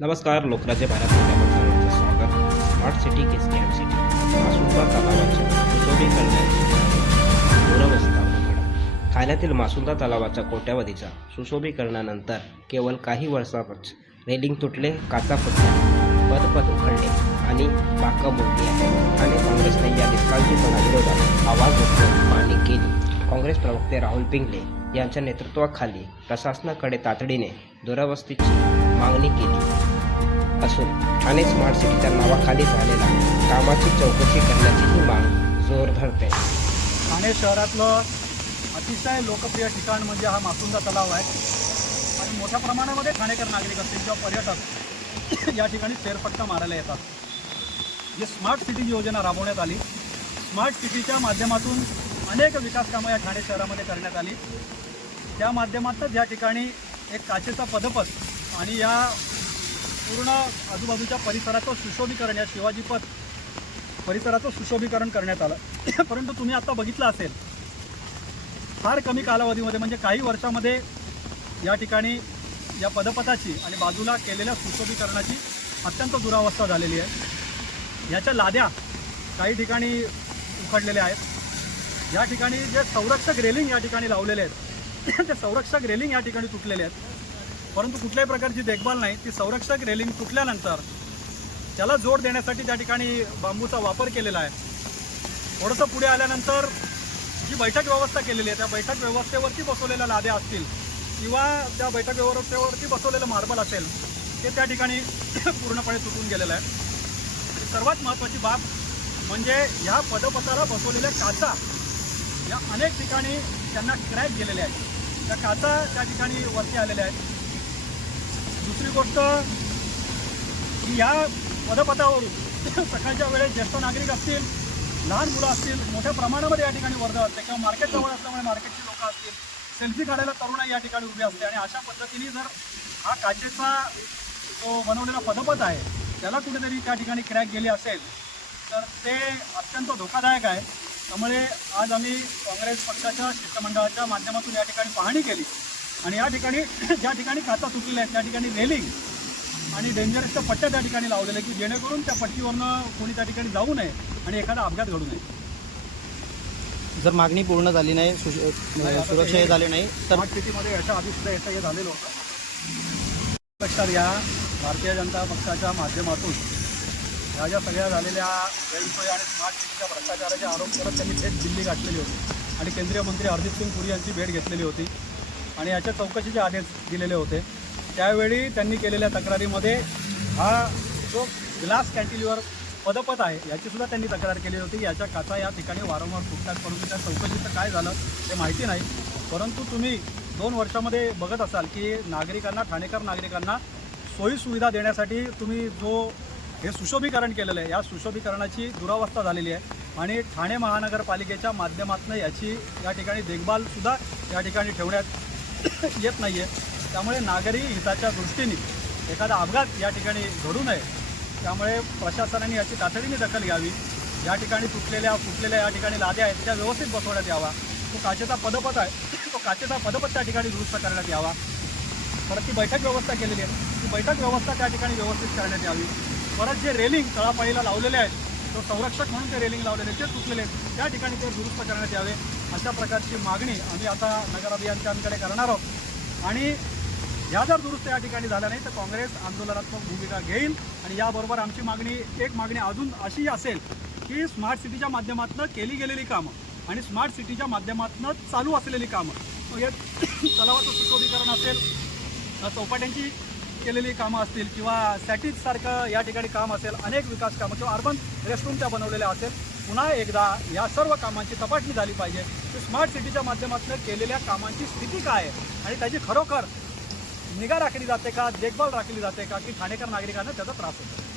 नमस्कार लोकराज्य भारत मीडियामध्ये स्वागत. स्मार्ट सिटी के स्कॅम सिटी मासुंदा तलावाच्या सुशोभीकरणाची दुरवस्था उघड. ठाण्यातील मासुंदा तलावाच्या कोट्यावधीच्या सुशोभीकरणानंतर केवळ काही वर्षातच रेलिंग तुटले काचा फुटल्या पदपद उखडले आणि बाका मोडली आहे काँग्रेसने या निष्काळजीपणाविरोधात आवाज उठवून मागणी केली. काँग्रेस प्रवक्ते राहुल पिंगले यांच्या नेतृत्वाखाली प्रशासनाकडे तातडीने दुरावस्थेची मागणी केली. असून ठाणे स्मार्ट सिटीच्या नावाखाली झालेल्या कामाची चौकशी करण्याची ही जोर धरते ठाणे शहरातलं अतिशय लोकप्रिय ठिकाण म्हणजे हा मासुंदा तलाव आहे. आणि मोठ्या प्रमाणामध्ये ठाणेकर नागरिक असतील किंवा पर्यटक या ठिकाणी फेरफटका मारायला येतात. जी स्मार्ट सिटी योजना राबवण्यात आली स्मार्ट सिटीच्या माध्यमातून अनेक विकास कामं या ठाणे शहरामध्ये करण्यात आली. त्या माध्यमातच या ठिकाणी एक काचेचा पदपथ आणि या पूर्ण आजूबाजूच्या परिसराचं सुशोभीकरण या शिवाजी पथ परिसराचं सुशोभीकरण करण्यात आलं. परंतु तुम्ही आता बघितलं असेल फार कमी कालावधीमध्ये म्हणजे काही वर्षामध्ये या ठिकाणी या पदपथाची आणि बाजूला केलेल्या सुशोभीकरणाची अत्यंत दुरावस्था झालेली आहे. याच्या लाद्या काही ठिकाणी उखडलेल्या आहेत. या ठिकाणी जे संरक्षक रेलिंग या ठिकाणी लावलेले आहेत ते संरक्षक रेलिंग या ठिकाणी तुटलेल्या आहेत. परंतु कुठल्याही प्रकारची देखभाल नाही. ती संरक्षक रेलिंग तुटल्यानंतर त्याला जोड देण्यासाठी त्या ठिकाणी बांबूचा वापर केलेला आहे. थोडंसं पुढे आल्यानंतर जी बैठक व्यवस्था केलेली आहे त्या बैठक व्यवस्थेवरती बसवलेल्या लाद्या असतील किंवा त्या बैठक व्यवस्थेवरती बसवलेलं मार्बल असेल ते त्या ठिकाणी पूर्णपणे तुटून गेलेलं आहे. सर्वात महत्त्वाची बाब म्हणजे ह्या पदपथाला बसवलेल्या काचा या अनेक ठिकाणी त्यांना क्रॅक गेलेल्या आहेत. त्या काचा त्या ठिकाणी वरती आलेल्या आहेत. दुसरी गोष्ट की या पदपथावरून सकाळच्या वेळेस ज्येष्ठ नागरिक असतील लहान मुलं असतील मोठ्या प्रमाणामध्ये या ठिकाणी वर्दळ असते किंवा मार्केट जवळ असल्यामुळे मार्केटची लोकं असतील सेल्फी काढायला तरुणाई या ठिकाणी उभी असते आणि अशा पद्धतीने जर हा काचेचा जो बनवलेला पदपथ आहे त्याला कुठेतरी त्या ठिकाणी क्रॅक गेली असेल तर ते अत्यंत धोकादायक आहे. त्यामुळे आज आम्ही काँग्रेस पक्षाच्या शिष्टमंडळाच्या माध्यमातून या ठिकाणी पाहणी केली. आणि या ठिकाणी ज्या ठिकाणी काचा तुटलेल्या आहेत त्या ठिकाणी रेलिंग आणि डेंजरसच्या पट्ट्या त्या ठिकाणी लावलेल्या की जेणेकरून त्या पट्टीवरनं कोणी त्या ठिकाणी जाऊ नये आणि एखादा अपघात घडू नये. जर मागणी पूर्ण झाली नाही सुश- अ, सुरक्षा हे झाली नाही तर स्मार्ट सिटीमध्ये याच्या आधी सुद्धा याचं हे झालेलं होतं. लक्षात घ्या भारतीय जनता पक्षाच्या माध्यमातून ह्या ज्या सगळ्या झालेल्या गैरसोयी आणि स्मार्ट सिटीच्या भ्रष्टाचाराचे आरोप करत त्यांनी थेट दिल्ली गाठलेली होती. आणि केंद्रीय मंत्री हरदीप सिंग पुरी यांची भेट घेतलेली होती. आणि याच्या चौकशीचे आदेश दिलेले होते. त्यावेळी त्यांनी केलेल्या तक्रारीमध्ये हा जो ग्लास कॅन्टिलिव्हर पदपथ आहे याची सुद्धा त्यांनी तक्रार केली होती. याच्या काचा या ठिकाणी वारंवार फुटतात. परंतु त्या चौकशीचं काय झालं ते माहिती नाही. परंतु तुम्ही दोन वर्षामध्ये बघत असाल की नागरिकांना ठाणेकर नागरिकांना सोयीसुविधा देण्यासाठी तुम्ही जो हे सुशोभीकरण केलेलं आहे. या सुशोभीकरणाची दुरावस्था झालेली आहे. आणि ठाणे महानगरपालिकेच्या माध्यमातून याची या ठिकाणी देखभालसुद्धा या ठिकाणी ठेवण्यात येत नाही आहे त्यामुळे नागरी हिताच्या दृष्टीने एखादा अपघात या ठिकाणी घडू नये. त्यामुळे प्रशासनाने याची तातडीने दखल घ्यावी. या ठिकाणी तुटलेल्या फुटलेल्या या ठिकाणी लाद्या आहेत त्या व्यवस्थित बसवण्यात यावा. तो काचेचा पदपथ आहे. तो काचेचा पदपथ त्या ठिकाणी दुरुस्त करण्यात यावा. परत ती बैठक व्यवस्था केलेली आहे. ती बैठक व्यवस्था त्या ठिकाणी व्यवस्थित करण्यात यावी. परत जे रेलिंग तळापाळीला लावलेले आहेत तो संरक्षक म्हणून ते रेलिंग लावलेले ते तुटलेले आहेत. त्या ठिकाणी ते दुरुस्त करण्यात यावे अशा प्रकारची मागणी आम्ही आता नगर अभियंत्यांकडे करणार आहोत. आणि या जर दुरुस्त या ठिकाणी झाल्या नाही तर काँग्रेस आंदोलनात्मक भूमिका घेईल आणि याबरोबर आमची मागणी एक मागणी अजून अशी असेल की स्मार्ट सिटीच्या माध्यमातून केली गेलेली कामं आणि स्मार्ट सिटीच्या माध्यमातून चालू असलेली कामं मग हे तलावाचं सुशोभीकरण असेल चौपाट्यांची केलेली कामं असतील किंवा सॅटीजसारखं या ठिकाणी काम असेल अनेक विकास कामं किंवा अर्बन रेस्टरूम त्या बनवलेल्या असेल पुन्हा एकदा या सर्व कामांची तपासणी झाली पाहिजे. की स्मार्ट सिटीच्या माध्यमातून केलेल्या कामांची स्थिती काय आहे आणि त्याची खरोखर निगा राखली जाते का देखभाल राखली जाते का की ठाणेकर नागरिकांना त्याचा त्रास होतो?